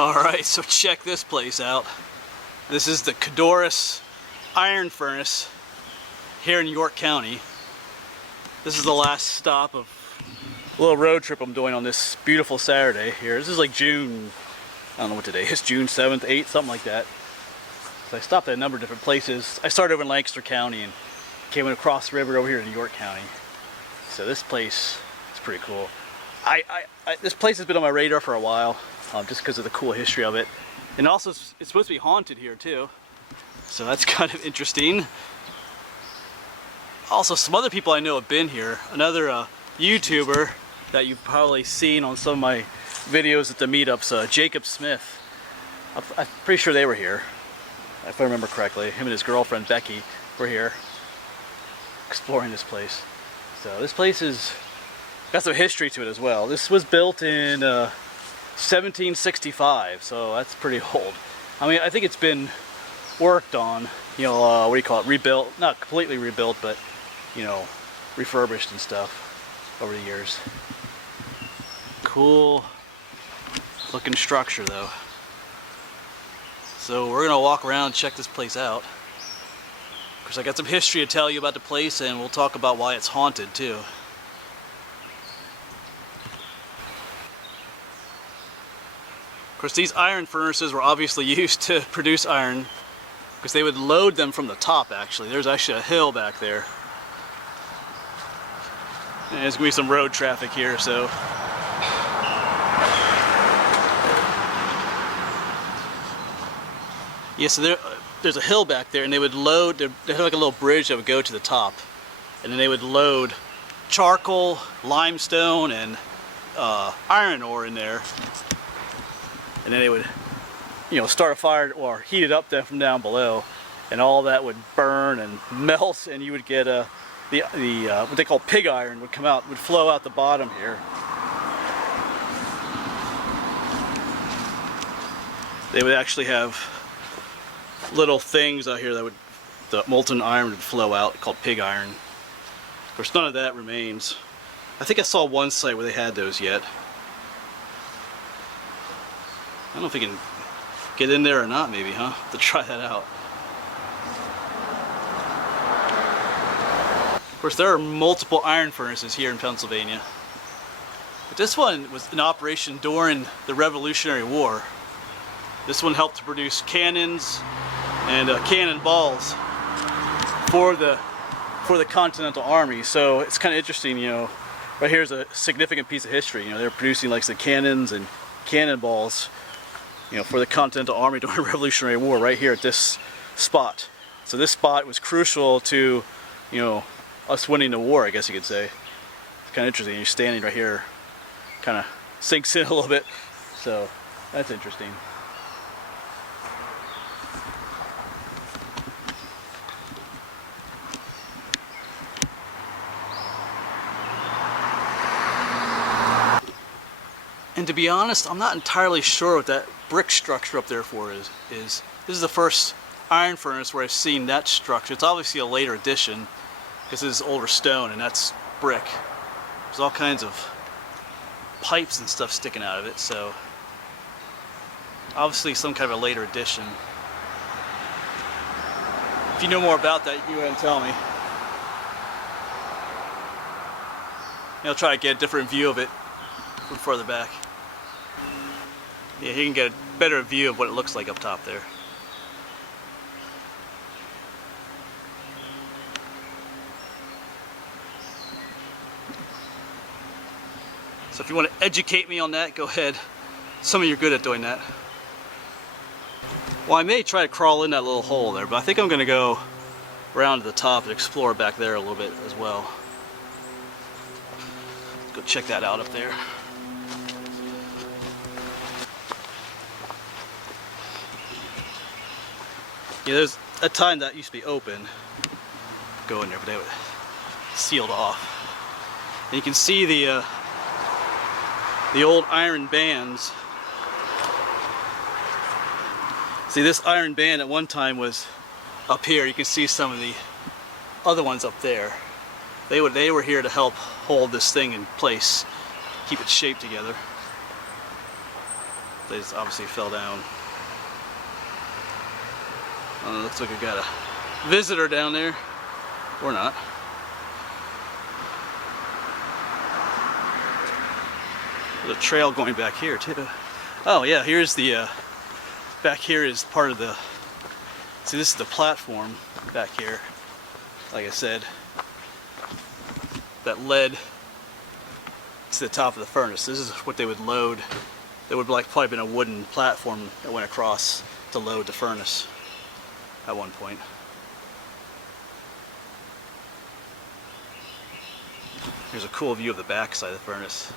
Alright, so check this place out. This is the Codorus iron furnace here in York County. This is the last stop of a little road trip I'm doing on this beautiful Saturday here. This is like June, I don't know what today is, June 7th, 8th, something like that. So I stopped at a number of different places. I started over in Lancaster County and came across the river over here in York County. So this place is pretty cool. This place has been on my radar for a while, just because of the cool history of it. And also it's supposed to be haunted here too. So that's kind of interesting. Also, some other people I know have been here. Another YouTuber that you've probably seen on some of my videos at the meetups, Jacob Smith. I'm pretty sure they were here, if I remember correctly. Him and his girlfriend Becky were here exploring this place. So this place has got some history to it as well. This was built in 1765, so that's pretty old. I mean, I think it's been worked on, you know, what do you call it, rebuilt, not completely rebuilt, but, you know, refurbished and stuff over the years. Cool looking structure though. So we're gonna walk around and check this place out. Of course, I got some history to tell you about the place, and we'll talk about why it's haunted too. Of course, these iron furnaces were obviously used to produce iron, because they would load them from the top actually. There's actually a hill back there. And there's gonna be some road traffic here, so. Yeah, so there's a hill back there, and they would load, they had like a little bridge that would go to the top. And then they would load charcoal, limestone, and iron ore in there. And then they would, you know, start a fire or heat it up from down below, and all that would burn and melt, and you would get what they call pig iron would come out, would flow out the bottom here. They would actually have little things out here that would, the molten iron would flow out, called pig iron. Of course, none of that remains. I think I saw one site where they had those yet. I don't know if we can get in there or not, maybe, huh? To try that out. Of course, there are multiple iron furnaces here in Pennsylvania. But this one was in operation during the Revolutionary War. This one helped to produce cannons and cannonballs for the Continental Army. So it's kind of interesting, you know. Right here's a significant piece of history. You know, they're producing like the cannons and cannonballs, you know, for the Continental Army during the Revolutionary War right here at this spot. So this spot was crucial to, you know, us winning the war, I guess you could say. It's kind of interesting. You're standing right here, kind of sinks in a little bit. So that's interesting. And to be honest, I'm not entirely sure what that brick structure up there for is. This is the first iron furnace where I've seen that structure. It's obviously a later addition, because this is older stone and that's brick. There's all kinds of pipes and stuff sticking out of it, so obviously some kind of a later addition. If you know more about that, you can go ahead and tell me. And I'll try to get a different view of it from further back. Yeah, you can get a better view of what it looks like up top there. So if you want to educate me on that, go ahead. Some of you are good at doing that. Well, I may try to crawl in that little hole there, but I think I'm going to go around to the top and explore back there a little bit as well. Let's go check that out up there. Yeah, there's a time that used to be open. Go in there, but they were sealed off. And you can see the old iron bands. See, this iron band at one time was up here. You can see some of the other ones up there. They were here to help hold this thing in place, keep it shaped together. They just obviously fell down. Looks like I got a visitor down there. Or not. There's a trail going back here too. Oh yeah, here's the, back here is part of the, see this is the platform back here, like I said, that led to the top of the furnace. This is what they would load. There would like probably been a wooden platform that went across to load the furnace at one point. Here's a cool view of the back side of the furnace.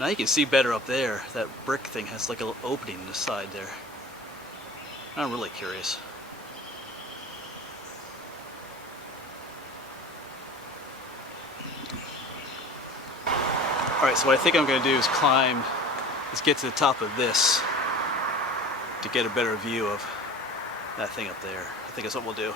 Now you can see better up there. That brick thing has like a little opening in the side there. I'm really curious. Alright, so what I think I'm going to do is get to the top of this to get a better view of that thing up there. I think that's what we'll do.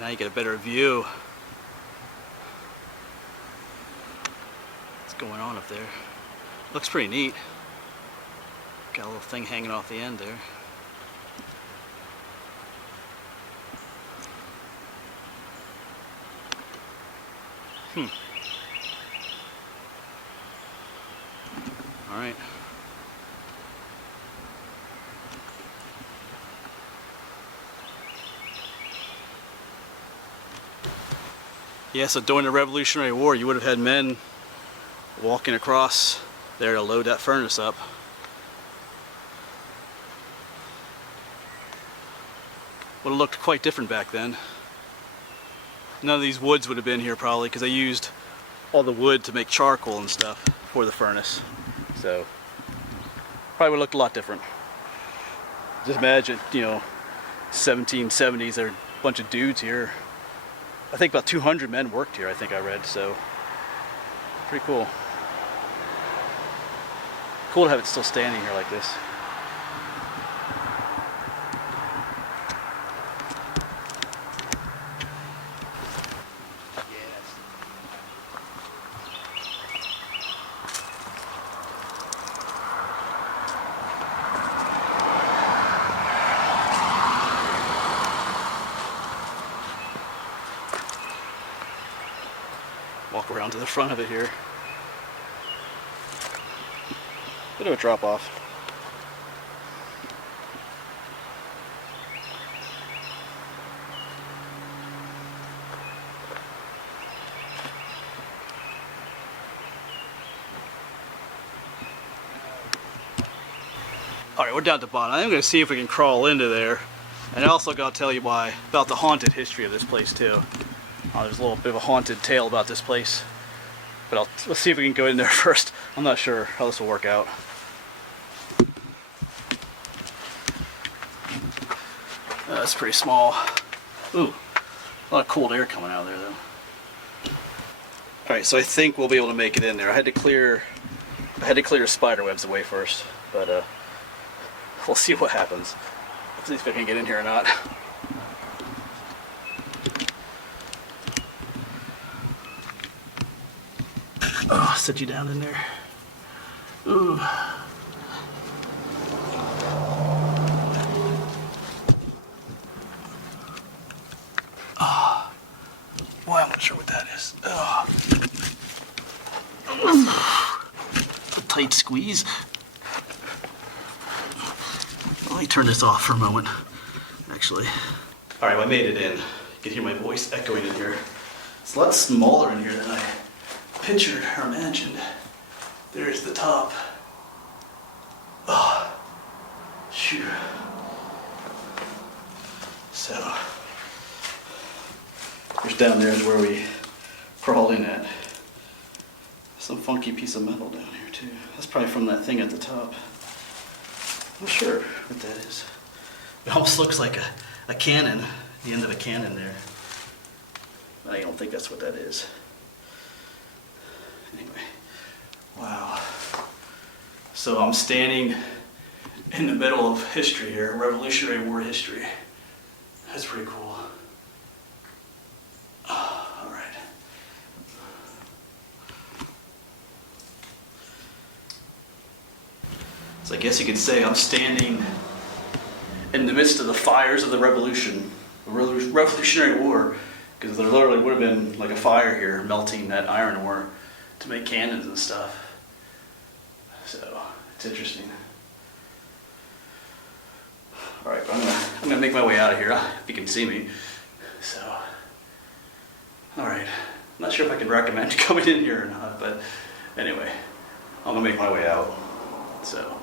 Now you get a better view. What's going on up there? Looks pretty neat. Got a little thing hanging off the end there. All right. Yeah, so during the Revolutionary War, you would have had men walking across there to load that furnace up. Would have looked quite different back then. None of these woods would have been here probably because they used all the wood to make charcoal and stuff for the furnace. So, probably would have looked a lot different. Just imagine, 1770s, there are a bunch of dudes here. I think about 200 men worked here, I think I read, so pretty cool. Cool to have it still standing here like this. Walk around to the front of it here. Bit of a drop off. Alright, we're down at the bottom. I'm going to see if we can crawl into there. And I also got to tell you about the haunted history of this place too. There's a little bit of a haunted tale about this place. But let's see if we can go in there first. I'm not sure how this will work out. It's pretty small. Ooh, a lot of cold air coming out of there though. Alright, so I think we'll be able to make it in there. I had to clear spider webs away first, but we'll see what happens. Let's see if I can get in here or not. Oh, sit you down in there. Ooh. Oh. Boy, I'm not sure what that is. Oh. A tight squeeze. Let me turn this off for a moment, actually. All right, well, I made it in. You can hear my voice echoing in here. It's a lot smaller in here than I pictured or imagined. There's the top. Oh, shoot. So, there's down there is where we crawled in at. Some funky piece of metal down here too. That's probably from that thing at the top. I'm not sure what that is. It almost looks like a cannon, the end of a cannon there. I don't think that's what that is. Anyway, wow. So I'm standing in the middle of history here, Revolutionary War history. That's pretty cool. All right. So I guess you could say I'm standing in the midst of the fires of the Revolutionary War, because there literally would have been like a fire here melting that iron ore to make cannons and stuff. So it's interesting. All right, I'm gonna make my way out of here if you can see me. So, all right. I'm not sure if I can recommend coming in here or not, but anyway, I'm gonna make my way out. So.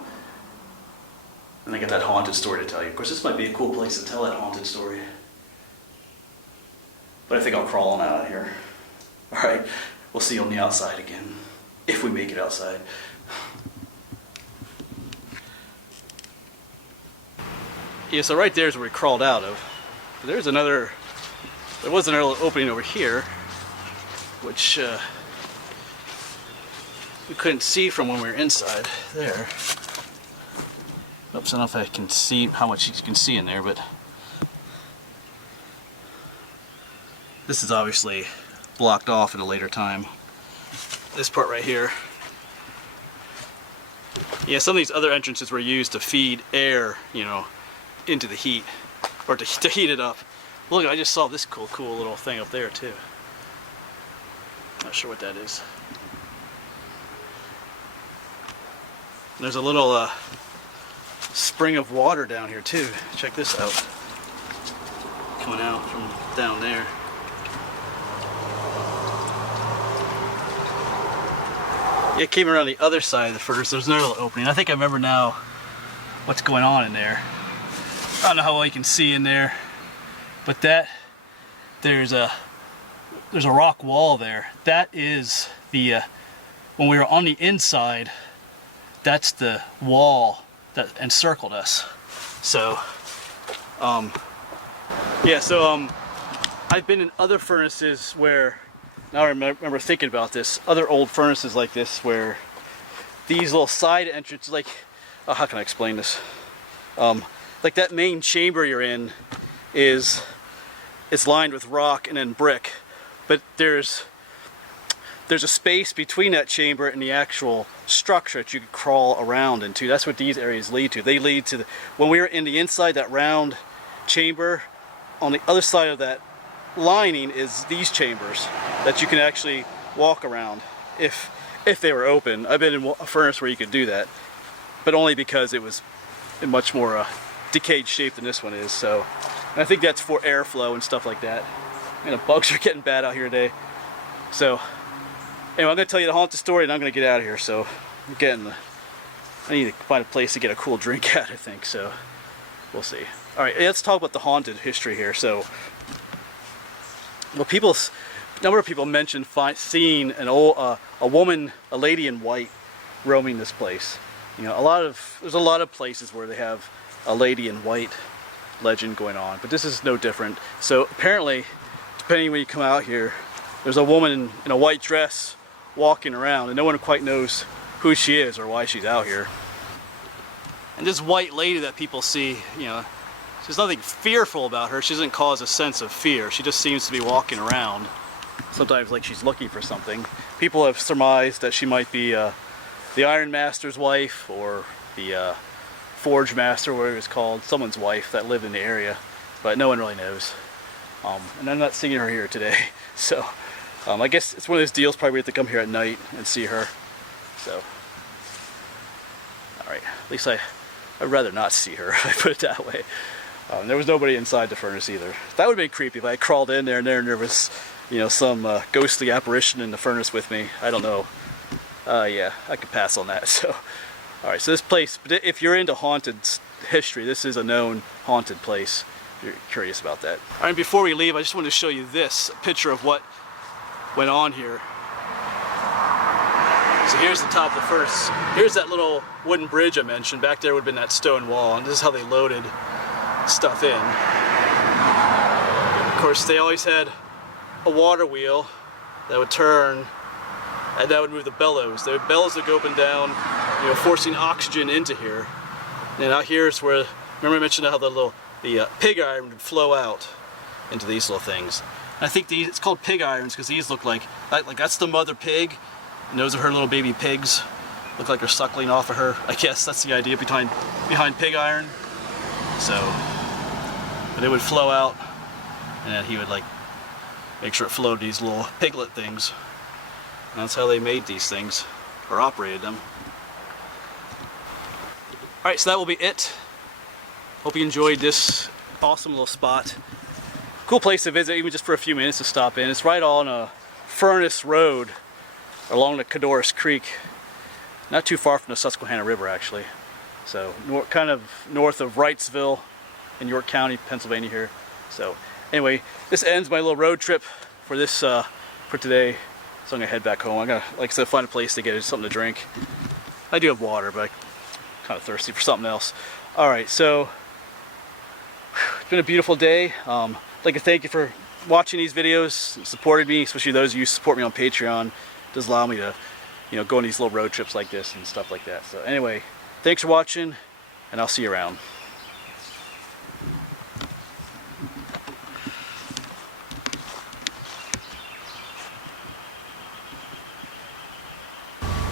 And I got that haunted story to tell you. Of course, this might be a cool place to tell that haunted story. But I think I'll crawl on out of here. All right, we'll see you on the outside again, if we make it outside. Yeah, so right there is where we crawled out of. There was another opening over here, which we couldn't see from when we were inside there. Oops, I don't know if I can see how much you can see in there, but this is obviously blocked off at a later time. This part right here. Yeah, some of these other entrances were used to feed air, you know, into the heat, or to heat it up. Look, I just saw this cool little thing up there too. Not sure what that is. And there's a little spring of water down here too. Check this out. Coming out from down there. Yeah, it came around the other side of the furnace. There's another little opening. I think I remember now what's going on in there. I don't know how well you can see in there, but there's a rock wall there. That is the when we were on the inside, that's the wall that encircled us. So yeah, so I've been in other furnaces where, now I remember thinking about this, other old furnaces like this where these little side entrances, like, oh, how can I explain this? Like that main chamber you're in is lined with rock and then brick, but there's a space between that chamber and the actual structure that you could crawl around into. That's what these areas lead to. They lead to when we were in the inside, that round chamber, on the other side of that lining is these chambers that you can actually walk around if they were open. I've been in a furnace where you could do that, but only because it was in much more decayed shape than this one is. So, and I think that's for airflow and stuff like that. And the bugs are getting bad out here today. So anyway, I'm going to tell you the haunted story and I'm going to get out of here. So I need to find a place to get a cool drink at, I think. So we'll see. All right, let's talk about the haunted history here. So, well, a number of people mentioned seeing a woman, a lady in white, roaming this place. You know, there's a lot of places where they have a lady in white legend going on, but this is no different. So apparently, depending when you come out here, there's a woman in a white dress walking around, and no one quite knows who she is or why she's out here. And this white lady that people see, you know, there's nothing fearful about her. She doesn't cause a sense of fear. She just seems to be walking around, sometimes like she's looking for something. People have surmised that she might be the Iron Master's wife, or the Forge Master, whatever it's called, someone's wife that lived in the area, but no one really knows. And I'm not seeing her here today, so I guess it's one of those deals. Probably we have to come here at night and see her. So, all right. At least I'd rather not see her, if I put it that way. There was nobody inside the furnace either. That would have been creepy if I had crawled in there and there was, you know, some ghostly apparition in the furnace with me. I don't know. Yeah, I could pass on that. So, all right. So this place, if you're into haunted history, this is a known haunted place. If you're curious about that. All right. Before we leave, I just wanted to show you this picture of what went on here. So here's the top of the furnace. Here's that little wooden bridge I mentioned. Back there would have been that stone wall, and this is how they loaded stuff in. Of course, they always had a water wheel that would turn, and that would move the bellows. The bellows would go up and down, you know, forcing oxygen into here. And out here is where, remember I mentioned how the little the pig iron would flow out into these little things. And I think these, it's called pig irons because these look like that's the mother pig, and those are her little baby pigs. Look like they're suckling off of her. I guess that's the idea behind pig iron. So, but it would flow out, and then he would like make sure it flowed these little piglet things. And that's how they made these things, or operated them. Alright, so that will be it. Hope you enjoyed this awesome little spot. Cool place to visit, even just for a few minutes to stop in. It's right on a furnace road along the Codorus Creek. Not too far from the Susquehanna River, actually. So, kind of north of Wrightsville in York County, Pennsylvania here. So, anyway, this ends my little road trip for this for today. So I'm gonna head back home. I'm gonna, like I said, find a place to get something to drink. I do have water, but I'm kind of thirsty for something else. All right, so it's been a beautiful day. I'd like to thank you for watching these videos, supported me, especially those of you who support me on Patreon. It does allow me to, go on these little road trips like this and stuff like that. So anyway, thanks for watching, and I'll see you around.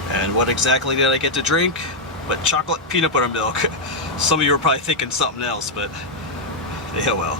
And what exactly did I get to drink? But chocolate peanut butter milk. Some of you are probably thinking something else, but yeah, well.